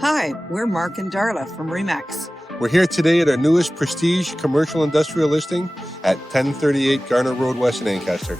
Hi, we're Mark and Darla from RE/MAX. We're here today at our newest prestige commercial industrial listing at 1038 Garner Road West in Ancaster.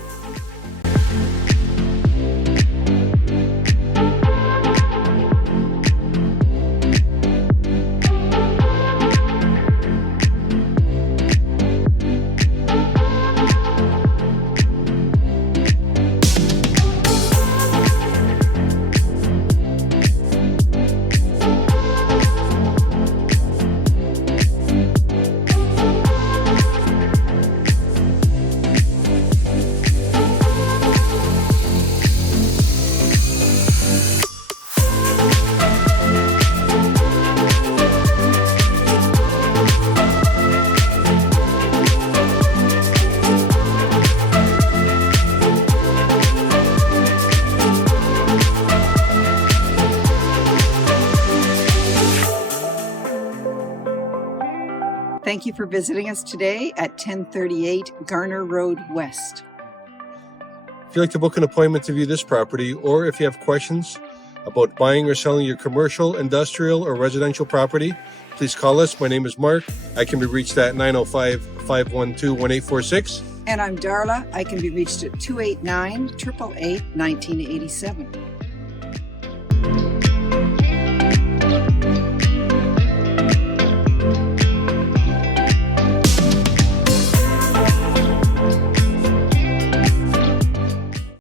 Thank you for visiting us today at 1038 Garner Road West. If you'd like to book an appointment to view this property, or if you have questions about buying or selling your commercial, industrial, or residential property, please call us. My name is Mark. I can be reached at 905-512-1846. And I'm Darla. I can be reached at 289-888-1987.